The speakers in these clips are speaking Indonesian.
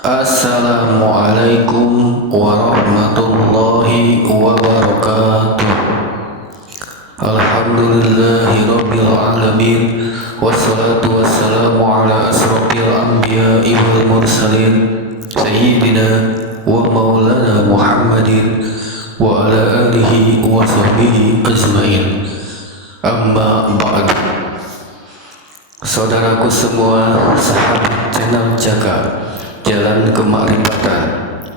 Assalamualaikum warahmatullahi wabarakatuh. Alhamdulillahi rabbil alamin. Wassalatu wassalamu ala asrofil anbiya'i wal mursalin Sayyidina wa maulana Muhammadin wa ala alihi wa sahbihi ajmain. Amma ba'd. Saudaraku semua, sahabat channel Jaga Jalan Kemakrifatan,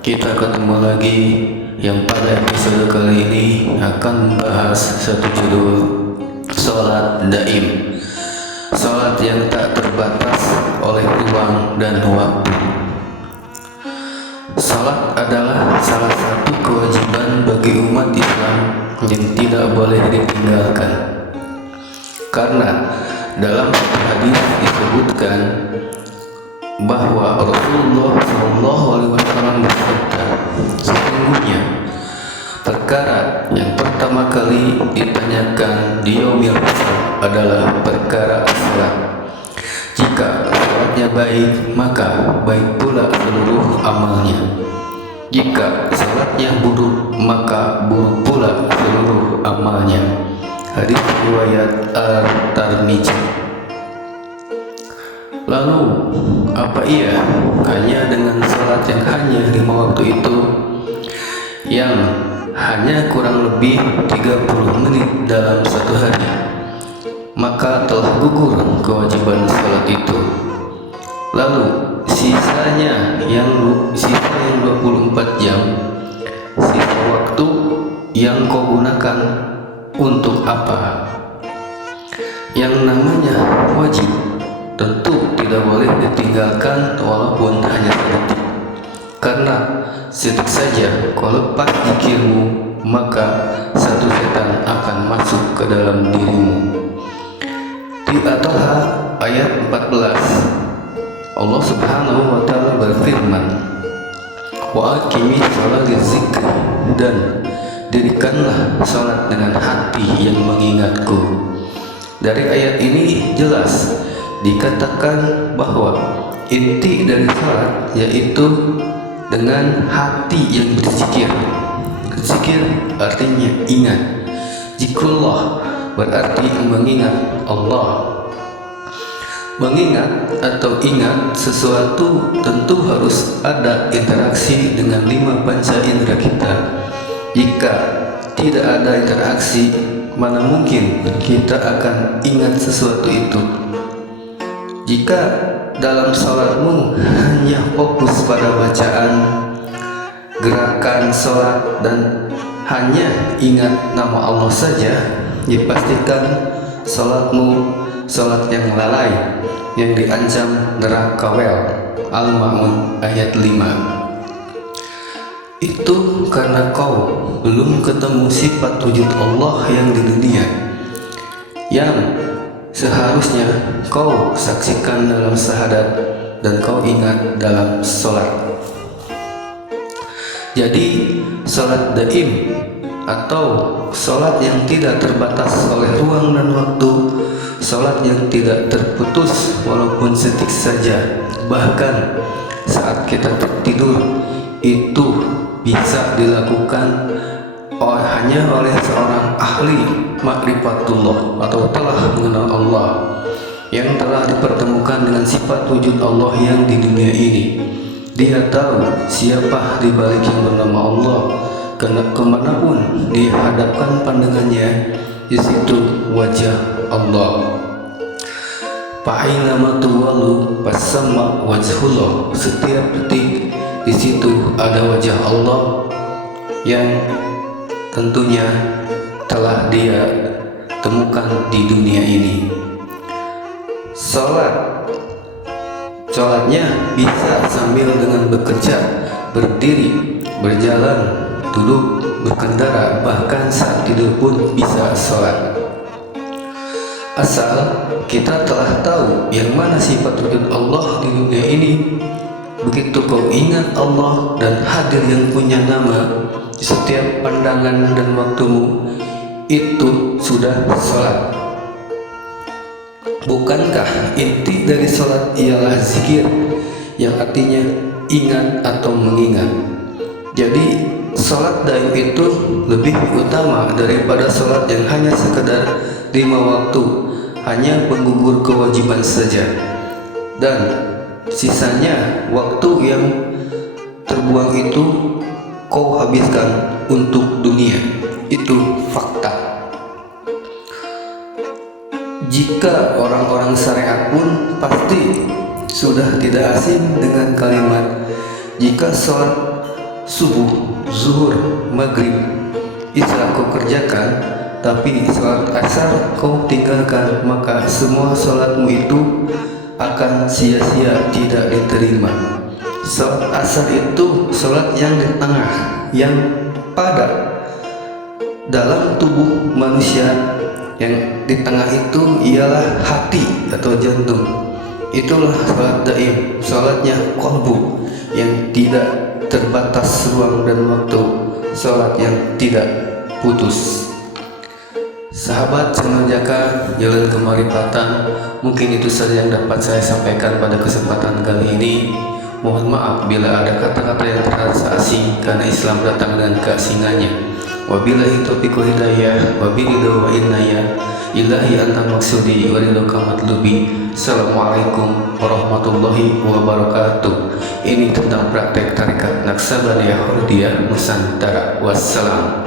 kita ketemu lagi yang pada episode kali ini akan membahas satu judul, Salat Daim. Salat yang tak terbatas oleh ruang dan waktu. Salat adalah salah satu kewajiban bagi umat Islam yang tidak boleh ditinggalkan. Karena dalam satu hadis disebutkan bahwa Rasulullah SAW bersabda, sesungguhnya perkara yang pertama kali ditanyakan di yaumil hisab adalah perkara salat. Jika salatnya baik, maka baik pula seluruh amalnya. Jika salatnya buruk, maka buruk pula seluruh amalnya. Hadis riwayat At-Tirmidzi. Lalu, apa iya hanya dengan salat yang hanya 5 waktu itu, yang hanya kurang lebih 30 menit dalam satu hari, maka telah gugur kewajiban salat itu? Lalu, sisa yang 24 jam, sisa waktu yang kau gunakan untuk apa? Yang namanya wajib tentu tidak boleh ditinggalkan walaupun hanya sedetik. Karena sedetik saja kau lepas zikirmu, maka satu setan akan masuk ke dalam dirimu. Di At-Taha ayat 14, Allah Subhanahu wa Ta'ala berfirman, wa aqimi sholat zikri, dan dirikanlah salat dengan hati yang mengingatku. Dari ayat ini jelas dikatakan bahwa inti dari salat yaitu dengan hati yang berzikir. Zikir artinya ingat. Zikrullah berarti mengingat Allah. Mengingat atau ingat sesuatu tentu harus ada interaksi dengan 5 panca indera kita. Jika tidak ada interaksi, mana mungkin kita akan ingat sesuatu itu? Jika dalam salatmu hanya fokus pada bacaan, gerakan salat, dan hanya ingat nama Allah saja, dipastikan salatmu salat yang lalai, yang diancam neraka wel. Al-Ma'un ayat 5. Itu karena kau belum ketemu sifat wujud Allah yang di dunia, yang seharusnya kau saksikan dalam syahadat dan kau ingat dalam sholat. Jadi sholat daim atau sholat yang tidak terbatas oleh ruang dan waktu, sholat yang tidak terputus walaupun sedetik saja, bahkan saat kita tertidur, itu bisa dilakukan hanya oleh seorang ahli makrifatullah atau telah mengenal Allah, yang telah dipertemukan dengan sifat wujud Allah yang di dunia ini. Dia tahu siapa di balik yang bernama Allah, karena kemanapun dihadapkan pandangannya, di situ wajah Allah. Fa'ainama tuwallu fasamma wajhullah. Setiap detik di situ ada wajah Allah yang tentunya telah dia temukan di dunia ini. Sholatnya bisa sambil dengan bekerja, berdiri, berjalan, duduk, berkendara, bahkan saat tidur pun bisa sholat. Asal kita telah tahu yang mana sifat wujud Allah di dunia ini. Begitu kau ingat Allah dan hadir yang punya nama di setiap pandangan dan waktumu, itu sudah sholat. Bukankah inti dari sholat ialah zikir yang artinya ingat atau mengingat. Jadi sholat daim itu lebih utama daripada sholat yang hanya sekedar 5 waktu, hanya penggugur kewajiban saja, dan sisanya waktu yang terbuang itu kau habiskan untuk dunia. Itu fakta. Jika orang-orang syariat pun pasti sudah tidak asing dengan kalimat, jika sholat subuh, zuhur, maghrib, isya kau kerjakan, tapi sholat asar kau tinggalkan, maka semua sholatmu itu akan sia-sia, tidak diterima. Sholat asar itu sholat yang di tengah, yang pada dalam tubuh manusia. Yang di tengah itu ialah hati atau jantung. Itulah sholat daim, sholatnya qalbu, yang tidak terbatas ruang dan waktu, sholat yang tidak putus. Sahabat Semanjaka Jalan Kemarifatan, mungkin itu saja yang dapat saya sampaikan pada kesempatan kali ini. Mohon maaf bila ada kata-kata yang terasa asing, karena Islam datang dengan keasingannya. Wabillahi taufiq wal hidayah, wabiridho wa inayah, ilahi anta maksudi wa ridhoka matlubi. Assalamualaikum warahmatullahi wabarakatuh. Ini tentang praktek tarikat Naqsabandiyah Nusantara. Wassalam.